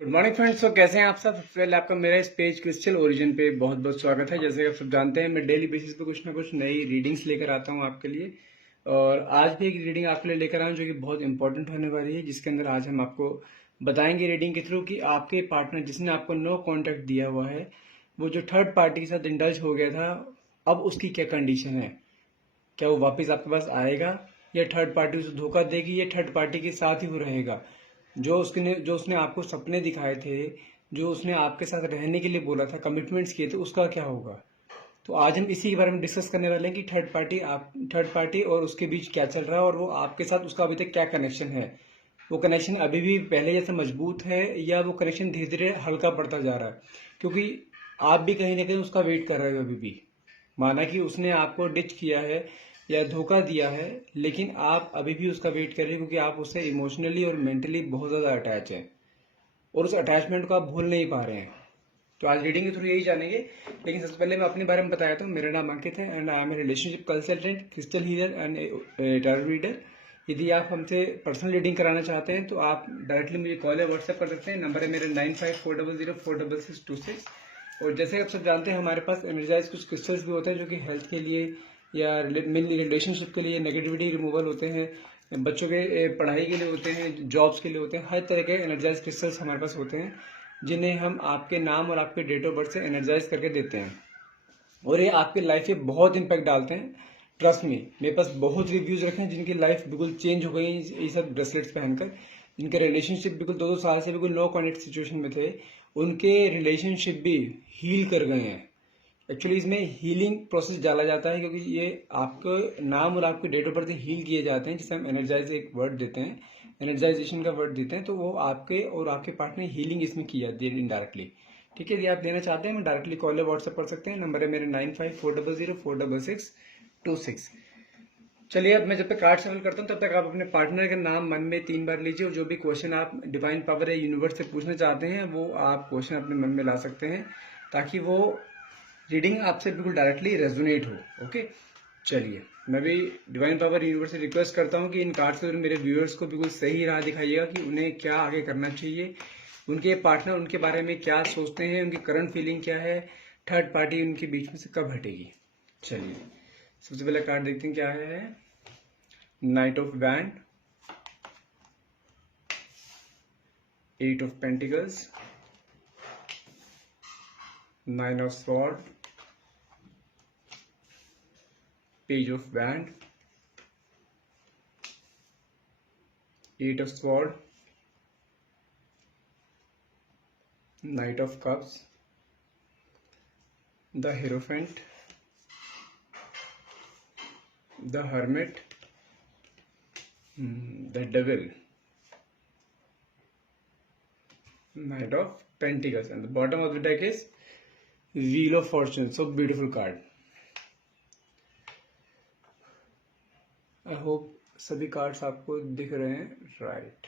Good morning friends. तो कैसे हैं आप सब। सबसे पहले आपका मेरा इस पेज क्रिस्टल ओरिजिन पे बहुत बहुत स्वागत है। जैसे कि आप सब जानते हैं, मैं डेली बेसिस पे कुछ ना कुछ नई रीडिंग्स लेकर आता हूं आपके लिए। और आज भी एक रीडिंग आपके लिए लेकर आया हूं जो कि बहुत इंपॉर्टेंट होने वाली है, जिसके अंदर आज हम आपको बताएंगे रीडिंग के थ्रू कि आपके पार्टनर जिसने आपको नो कॉन्टैक्ट दिया हुआ है, वो जो थर्ड पार्टी के साथ इंडल्ज हो गया था, अब उसकी क्या कंडीशन है। क्या वो वापस आपके पास आएगा, या थर्ड पार्टी उसे धोखा देगी, या थर्ड पार्टी के साथ ही वो रहेगा। जो उसने आपको सपने दिखाए थे, जो उसने आपके साथ रहने के लिए बोला था, कमिटमेंट्स किए थे, उसका क्या होगा। तो आज हम इसी के बारे में डिस्कस करने वाले हैं कि थर्ड पार्टी और उसके बीच क्या चल रहा है, और वो आपके साथ उसका अभी तक क्या कनेक्शन है। वो कनेक्शन अभी भी पहले जैसा मजबूत है, या वो कनेक्शन धीरे धीरे हल्का पड़ता जा रहा है। क्योंकि आप भी कहीं ना कहीं उसका वेट कर रहे हो अभी भी। माना कि उसने आपको डिच किया है या धोखा दिया है, लेकिन आप अभी भी उसका वेट कर रहे हैं, क्योंकि आप उससे इमोशनली और मेंटली बहुत ज़्यादा अटैच हैं, और उस अटैचमेंट को आप भूल नहीं पा रहे हैं। तो आज रीडिंग के थ्रू यही जानेंगे। लेकिन सबसे पहले मैं अपने बारे में बताया था। मेरा नाम अंकित है and I am a relationship consultant, crystal healer and tarot reader. यदि आप हमसे पर्सनल रीडिंग कराना चाहते हैं तो आप डायरेक्टली मुझे कॉल या व्हाट्सएप कर सकते हैं। नंबर है मेरा 9540046626। और जैसे आप सब जानते हैं, हमारे पास एनर्जाइज कुछ क्रिस्टल्स भी होते हैं जो कि हेल्थ के लिए या मेनली रिलेशनशिप के लिए, नेगेटिविटी रिमूवल होते हैं, बच्चों के पढ़ाई के लिए होते हैं, जॉब्स के लिए होते हैं। हर तरह के एनर्जाइज क्रिस्टल्स हमारे पास होते हैं, जिन्हें हम आपके नाम और आपके डेट ऑफ बर्थ से एनर्जाइज करके देते हैं, और ये आपकी लाइफ में बहुत इम्पैक्ट डालते हैं। ट्रस्ट मी, मेरे पास बहुत रिव्यूज रखे हैं जिनकी लाइफ बिल्कुल चेंज हो गई ये सब ब्रेसलेट्स पहनकर। जिनके रिलेशनशिप बिल्कुल 2-2 साल से बिल्कुल नो कॉन्टेक्ट सिचुएशन में थे, उनके रिलेशनशिप भी हील कर गए हैं। एक्चुअली इसमें हीलिंग प्रोसेस डाला जाता है, क्योंकि ये आपके नाम और आपके डेट ऑफ बर्थ हील किए जाते हैं, जिसे हम एनर्जाइज एक वर्ड देते हैं, एनर्जाइजेशन का वर्ड देते हैं। तो वो आपके और आपके पार्टनर हीलिंग इसमें की जाती है इनडायरेक्टली। ठीक है, यदि आप लेना चाहते हैं मैं डायरेक्टली कॉल या व्हाट्सएप कर सकते हैं। नंबर है मेरे 9540046626। चलिए, अब मैं जब तक कार्ड शफल करता हूँ तब तक आप अपने पार्टनर का नाम मन में 3 बार लीजिए, और जो भी क्वेश्चन आप डिवाइन पावर या यूनिवर्स से पूछना चाहते हैं वो आप क्वेश्चन अपने मन में ला सकते हैं, ताकि वो रीडिंग आपसे बिल्कुल डायरेक्टली रेजोनेट हो। ओके, चलिए, मैं भी डिवाइन पावर यूनिवर्स से रिक्वेस्ट करता हूँ कि इन कार्ड्स के थ्रू मेरे व्यूअर्स को बिल्कुल सही राह दिखाइएगा कि उन्हें क्या आगे करना चाहिए, उनके पार्टनर उनके बारे में क्या सोचते हैं, उनकी करंट फीलिंग क्या है, थर्ड पार्टी उनके बीच में से कब हटेगी। चलिए, सबसे पहले कार्ड देखते हैं क्या है। Night of band, 8 of pentacles, 9 of sword, page of band, 8 of sword, Knight of Cups, the Hierophant, the Hermit, the Devil, Knight of Pentacles, and the bottom of the deck is Wheel of Fortune. So beautiful card. I hope सभी cards आपको दिख रहे हैं। Right,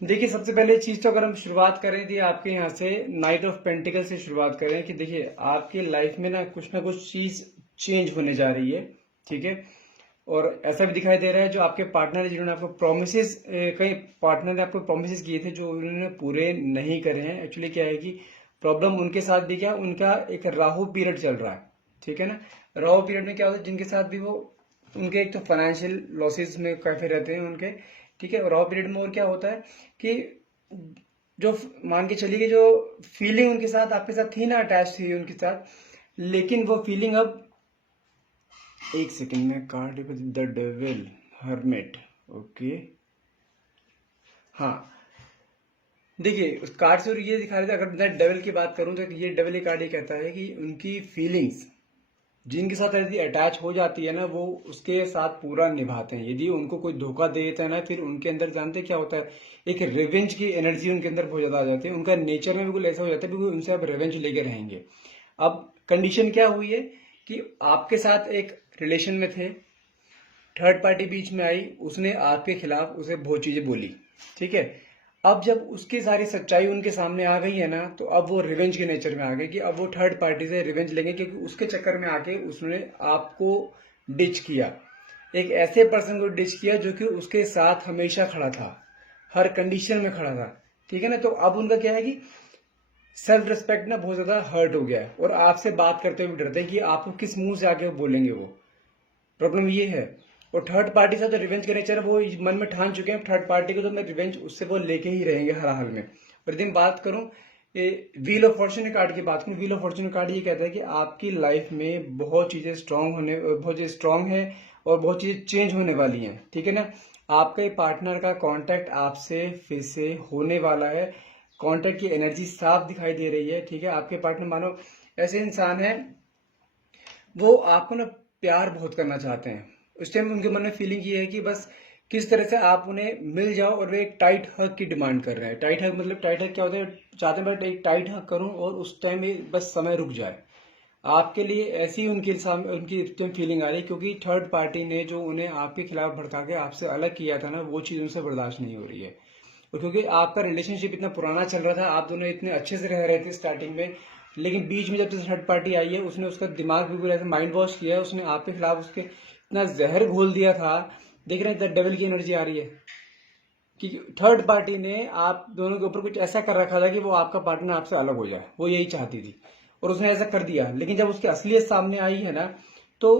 देखिए, सबसे पहले चीज तो अगर हम शुरुआत करें थी आपके यहाँ से नाइट ऑफ पेंटिकल से शुरुआत करें कि देखिए, आपकी लाइफ में ना कुछ चीज चेंज होने जा रही है। ठीक है, और ऐसा भी दिखाई दे रहा है जो आपके पार्टनर जिन्होंने आपको प्रोमिसेस, कई पार्टनर ने आपको प्रोमिसेस किए थे जो उन्होंने पूरे नहीं करे हैं। एक्चुअली क्या है कि प्रॉब्लम उनके साथ भी क्या, उनका एक राहु पीरियड चल रहा है। ठीक है ना, राहु पीरियड में क्या होता है, जिनके साथ भी वो, उनके एक तो फाइनेंशियल लॉसेस में काफी रहते हैं उनके। ठीक है, और राहु पीरियड में और क्या होता है कि जो मान के चलिए कि जो फीलिंग उनके साथ आपके साथ थी ना, अटैच थी उनके साथ, लेकिन वो फीलिंग अब, एक सेकेंड में card, the devil, hermit. Okay, हाँ, देखिए उस कार्ड से ये दिखा रहे थे। अगर मैं डेविल की बात करूं तो ये डेविल ही कार्ड ये कहता है कि उनकी फीलिंग्स जिनके साथ यदि अटैच हो जाती है ना, वो उसके साथ पूरा निभाते हैं। यदि उनको कोई धोखा दे देता है ना, फिर उनके अंदर जानते क्या होता है, एक रिवेंज की एनर्जी उनके अंदर बहुत ज्यादा आ जाती है। उनका नेचर में बिल्कुल ऐसा हो जाता है, बिल्कुल उनसे आप रिवेंज लेके रहेंगे। अब कंडीशन क्या हुई है कि आपके साथ एक रिलेशन में थे, थर्ड पार्टी बीच में आई, उसने आपके खिलाफ उसे बहुत चीजें बोली। ठीक है, अब जब उसकी सारी सच्चाई उनके सामने आ गई है ना, तो अब वो रिवेंज के नेचर में आ गए कि अब वो थर्ड पार्टी से रिवेंज लेंगे, क्योंकि उसके चक्कर में आके उसने आपको डिच किया। एक ऐसे पर्सन को डिच किया जो कि उसके साथ हमेशा खड़ा था, हर कंडीशन में खड़ा था। ठीक है ना। तो अब उनका क्या है कि सेल्फ रिस्पेक्ट ना बहुत ज्यादा हर्ट हो गया है और आपसे बात करते हुए डरते हैं कि आपको किस मुंह से आके वो बोलेंगे। वो प्रॉब्लम ये है। और थर्ड पार्टी से तो रिवेंज का नेचर वो मन में ठान चुके हैं, थर्ड पार्टी को तो मैं रिवेंज उससे वो लेके ही रहेंगे हर हाल में। और यदि बात करूं व्हील ऑफ फॉर्चून कार्ड की बात करूं, व्हील ऑफ फॉर्चून कार्ड ये कहता है कि आपकी लाइफ में बहुत चीजें स्ट्रांग है और बहुत चीजें चेंज होने वाली हैं, ठीक है ना। आपके पार्टनर का कांटेक्ट आपसे फिर से होने वाला है, कांटेक्ट की एनर्जी साफ दिखाई दे रही है, ठीक है। आपके पार्टनर मानो ऐसे इंसान है, वो आपको ना प्यार बहुत करना चाहते हैं। उस टाइम उनके मन में फीलिंग ये है कि बस किस तरह से आप उन्हें मिल जाओ, और वे एक टाइट हग की डिमांड कर रहे हैं। टाइट हग मतलब टाइट हग क्या होता है, चाहते हैं बट एक टाइट हग करूं और उस टाइम में बस समय रुक जाए। आपके लिए ऐसी उनकी फीलिंग आ रही है, क्योंकि थर्ड पार्टी ने जो उन्हें आपके खिलाफ भड़का के आपसे अलग किया था ना, वो चीज उनसे बर्दाश्त नहीं हो रही है। और क्योंकि आपका रिलेशनशिप इतना पुराना चल रहा था, आप दोनों इतने अच्छे से रह रहे थे स्टार्टिंग में, लेकिन बीच में जब से थर्ड पार्टी आई है, उसने उसका दिमाग बिल्कुल ऐसे माइंड वॉश किया है। उसने आपके खिलाफ उसके इतना जहर घोल दिया था। देख रहे हैं डेविल की एनर्जी आ रही है कि थर्ड पार्टी ने आप दोनों के ऊपर कुछ ऐसा कर रखा था कि वो आपका पार्टनर आपसे अलग हो जाए, वो यही चाहती थी और उसने ऐसा कर दिया। लेकिन जब उसकी असलियत सामने आई है ना, तो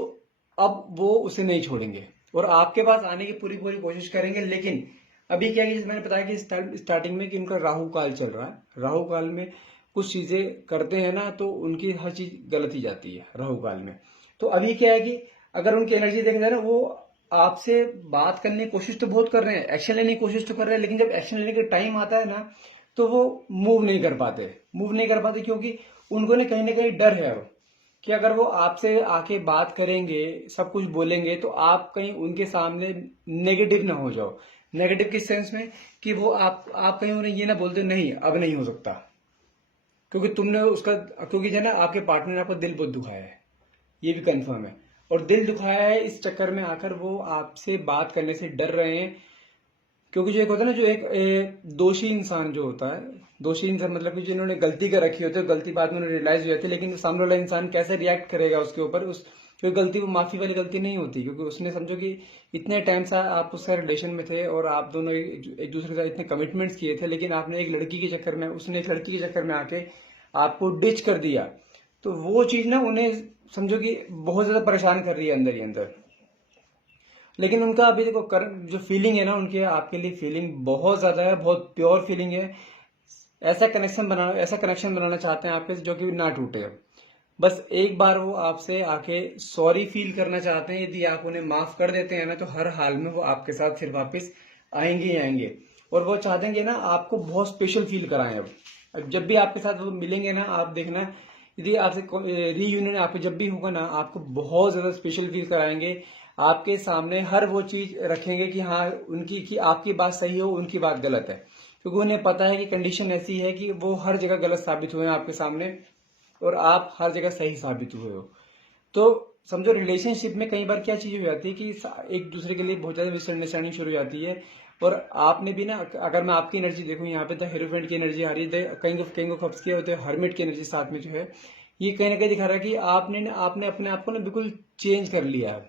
अब वो उसे नहीं छोड़ेंगे और आपके पास आने की पूरी पूरी कोशिश करेंगे। लेकिन अभी क्या है कि जैसे मैंने बताया कि स्टार्टिंग में कि उनका राहु काल चल रहा है। राहु काल में कुछ चीजें करते हैं ना, तो उनकी हर चीज गलत ही जाती है राहु काल में। तो अभी क्या है कि अगर उनकी एनर्जी देखा जाए ना, वो आपसे बात करने की कोशिश तो बहुत कर रहे हैं, एक्शन लेने की कोशिश तो कर रहे हैं, लेकिन जब एक्शन लेने का टाइम आता है ना, तो वो मूव नहीं कर पाते क्योंकि उनको ना कहीं डर है अब कि अगर वो आपसे आके बात करेंगे, सब कुछ बोलेंगे, तो आप कहीं उनके सामने नेगेटिव ना हो जाओ। नेगेटिव किस सेंस में कि वो आप कहीं उन्हें ये ना बोलते नहीं अब नहीं हो सकता, क्योंकि तुमने उसका, क्योंकि जो ना आपके पार्टनर ने आपका दिल बहुत दुखाया है, ये भी कंफर्म है। और दिल दुखाया है, इस चक्कर में आकर वो आपसे बात करने से डर रहे हैं। क्योंकि जो एक होता है ना, जो एक दोषी इंसान जो होता है, दोषी इंसान मतलब कि जिन्होंने गलती कर रखी होती है, गलती बाद में उन्हें रियलाइज हो जाती है, लेकिन सामने वाला इंसान कैसे रिएक्ट करेगा उसके ऊपर, उस कोई गलती वो माफी वाली गलती नहीं होती, क्योंकि उसने समझो कि इतने टाइम से आप उससे रिलेशन में थे और आप दोनों एक दूसरे के साथ इतने कमिटमेंट्स किए थे, लेकिन आपने एक लड़की के चक्कर में, उसने एक लड़की के चक्कर में आके आपको डिच कर दिया। तो वो चीज ना उन्हें समझो कि बहुत ज्यादा परेशान कर रही है अंदर ही अंदर। लेकिन उनका अभी देखो जो फीलिंग है ना, उनके आपके लिए फीलिंग बहुत ज्यादा है, बहुत प्योर फीलिंग है। ऐसा कनेक्शन बनाना चाहते हैं आपके, जो कि ना टूटे। बस एक बार वो आपसे आके सॉरी फील करना चाहते हैं। यदि आप उन्हें माफ कर देते हैं ना, तो हर हाल में वो आपके साथ फिर वापस आएंगे ही आएंगे। और वो चाहेंगे ना आपको बहुत स्पेशल फील कराएं। अब जब भी आपके साथ वो मिलेंगे ना, आप देखना, यदि आपसे रीयूनियन आपको जब भी होगा ना, आपको बहुत ज्यादा स्पेशल फील कराएंगे। आपके सामने हर वो चीज रखेंगे कि हाँ उनकी, कि आपकी बात सही हो, उनकी बात गलत है, क्योंकि उन्हें पता है कि कंडीशन ऐसी है कि वो हर जगह गलत साबित हुए हैं आपके सामने और आप हर जगह सही साबित हुए हो। तो समझो रिलेशनशिप में कई बार क्या चीज हो जाती है कि एक दूसरे के लिए बहुत ज्यादा मिसअंडरस्टैंडिंग शुरू हो जाती है। और आपने भी ना, अगर मैं आपकी एनर्जी देखूं यहाँ पे, द हीरोइंट की एनर्जी आ रही है, किंग ऑफ कप्स की होते हैं, हर्मिट की एनर्जी साथ में जो है, ये कहीं ना कहीं दिखा रहा है कि आपने अपने आप को ना बिल्कुल चेंज कर लिया है।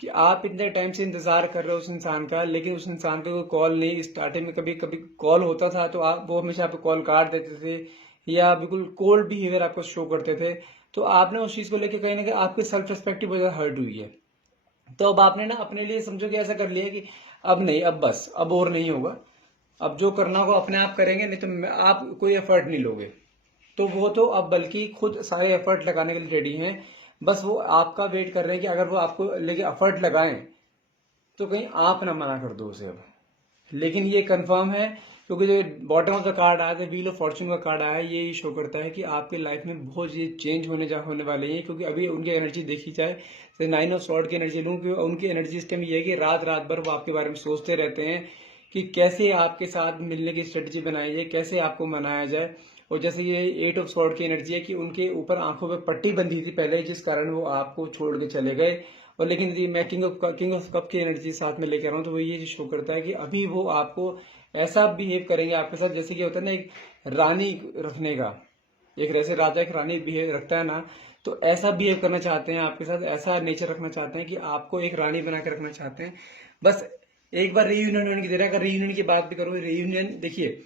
कि आप इतने टाइम से इंतजार कर रहे हो उस इंसान का, लेकिन उस इंसान का कोई कॉल नहीं। स्टार्टिंग में कभी कभी कॉल होता था तो आप, वो हमेशा आपको कॉल काट देते थे या बिल्कुल कोल्ड बिहेवियर आपको शो करते थे। तो आपने उस चीज को लेकर कहीं ना कहीं आपकी सेल्फ रिस्पेक्ट बहुत ज्यादा हर्ट हुई है। तो अब आपने ना अपने लिए समझो कि ऐसा कर लिया कि अब नहीं, अब बस, अब और नहीं होगा, अब जो करना होगा अपने आप करेंगे, नहीं तो आप कोई एफर्ट नहीं लोगे। तो वो तो अब बल्कि खुद सारे एफर्ट लगाने के लिए रेडी हैं। बस वो आपका वेट कर रहे हैं कि अगर वो आपको लेके एफर्ट लगाएं, तो कहीं आप ना मना कर दो उसे अब। लेकिन ये कंफर्म है, क्योंकि जो बॉटम ऑफ द कार्ड आया था, व्हील ऑफ फॉर्चून का कार्ड आया है, ये शो करता है कि आपकी लाइफ में बहुत ये चेंज होने वाले हैं। क्योंकि अभी उनकी एनर्जी देखी जाए, जैसे 9 ऑफ स्वॉर्ड की एनर्जी लूँ, उनकी एनर्जी इस टाइम ये है कि रात रात भर वो आपके बारे में सोचते रहते हैं कि कैसे आपके साथ मिलने की स्ट्रेटेजी बनाई जाए, कैसे आपको मनाया जाए। और जैसे ये 8 ऑफ स्वॉर्ड की एनर्जी है कि उनके ऊपर आंखों पे पट्टी बंधी थी पहले, जिस कारण वो आपको छोड़ के चले गए। और लेकिन यदि मैं किंग ऑफ कप की एनर्जी साथ में लेकर आऊँ, तो वो ये शो करता है कि अभी वो आपको ऐसा बिहेव करेंगे आपके साथ, जैसे कि होता है ना एक रानी रखने का, एक जैसे राजा एक रानी बिहेव रखता है ना, तो ऐसा बिहेव करना चाहते हैं आपके साथ, ऐसा नेचर रखना चाहते हैं कि आपको एक रानी बना के रखना चाहते हैं। बस एक बार रीयूनियन होने की देर है। अगर रीयूनियन की बात भी करूँ, रीयूनियन देखिए,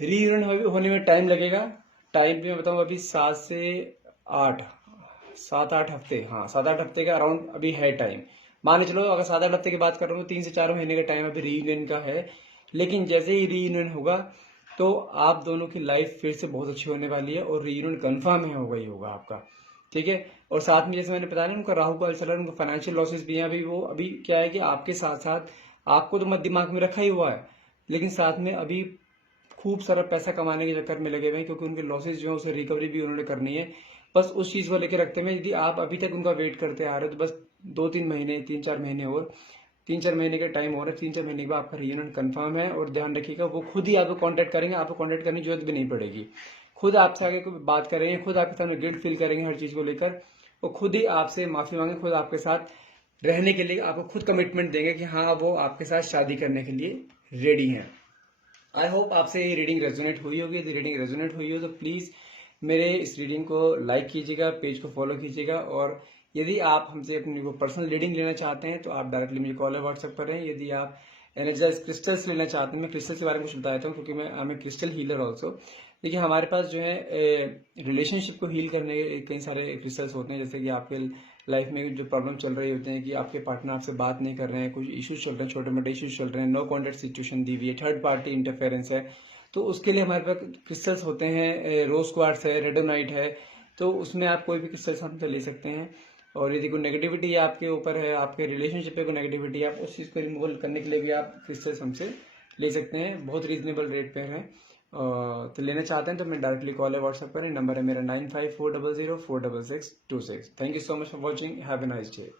रीयूनियन होने में टाइम लगेगा। टाइम भी मैं बताऊँ, अभी 7 8 हफ्ते, हाँ 7 8 हफ्ते का अराउंड अभी है टाइम। मान के चलो अगर 7 8 हफ्ते की बात कर रहा हूँ, 3 से 4 महीने का टाइम अभी रीयूनियन का है। लेकिन जैसे ही रीयूनियन होगा तो आप दोनों की लाइफ फिर से बहुत अच्छी होने वाली है, और रीयूनियन कन्फर्म है, होगा ही होगा आपका, ठीक है। और साथ में जैसे मैंने बताया ना, उनका राहु का चल रहा है, उनको फाइनेंशियल लॉसेस भी है अभी। वो अभी क्या है कि आपके साथ साथ आपको तो मत दिमाग में रखा ही हुआ है, लेकिन साथ में अभी खूब सारा पैसा कमाने के चक्कर में लगे हुए हैं, क्योंकि उनके लॉसेस जो है उसे रिकवरी भी उन्होंने करनी है। बस उस चीज़ को लेकर रखते हैं। यदि आप अभी तक उनका वेट करते आ रहे हो तो बस 2 3 महीने, 3 4 महीने और 3 4 महीने का टाइम हो रहा है। 3 4 महीने के बाद आपका रीयूनियन कंफर्म है। और ध्यान रखिएगा, वो खुद ही आपको कांटेक्ट करेंगे, आपको कांटेक्ट करने की जरूरत भी नहीं पड़ेगी। खुद आपसे आगे कोई बात करेंगे, खुद आपके सामने गिल्ट फील करेंगे हर चीज़ को लेकर, वो खुद ही आपसे माफ़ी मांगे, खुद आपके साथ रहने के लिए आपको खुद कमिटमेंट देंगे कि हाँ वो आपके साथ शादी करने के लिए रेडी हैं। आई होप आपसे ये रीडिंग रेजोनेट हुई होगी। यदि रीडिंग रेजोनेट हुई हो तो प्लीज़ मेरे इस रीडिंग को लाइक कीजिएगा, पेज को फॉलो कीजिएगा। और यदि आप हमसे अपनी वो पर्सनल रीडिंग लेना चाहते हैं तो आप डायरेक्टली मुझे कॉल या व्हाट्सएप पर रहें। यदि आप एनर्जाइज क्रिस्टल्स लेना चाहते हैं, मैं क्रिस्टल्स के बारे में कुछ बता देता हूँ, क्योंकि मैं I am a crystal healer also. देखिए हमारे पास जो है रिलेशनशिप को हील करने के कई सारे क्रिस्टल्स होते हैं। जैसे कि आपके लाइफ में जो प्रॉब्लम चल रही होते हैं कि आपके पार्टनर आपसे बात नहीं कर रहे हैं, कुछ इश्यूज चल रहे हैं, छोटे मोटे इश्यूज चल रहे हैं, नो कॉन्टेक्ट सिचुएशन दी हुई है, थर्ड पार्टी इंटरफेरेंस है, तो उसके लिए हमारे पास क्रिस्टल्स होते हैं। रोज क्वार्ट्स है, रेडोनाइट है, तो उसमें आप कोई भी क्रिस्टल्स हमसे ले सकते हैं। और यदि कोई नेगेटिविटी आपके ऊपर है, आपके रिलेशनशिप पे कोई नेगेटिविटी है, आप उस चीज़ को रिमूवल करने के लिए भी आप क्रिस्टल्स हमसे ले सकते हैं। बहुत रीजनेबल रेट पे है। तो लेना चाहते हैं तो मैं डायरेक्टली कॉल है व्हाट्सएप करें। नंबर है मेरा 9540046626। Thank you so much for watching. Have a nice day.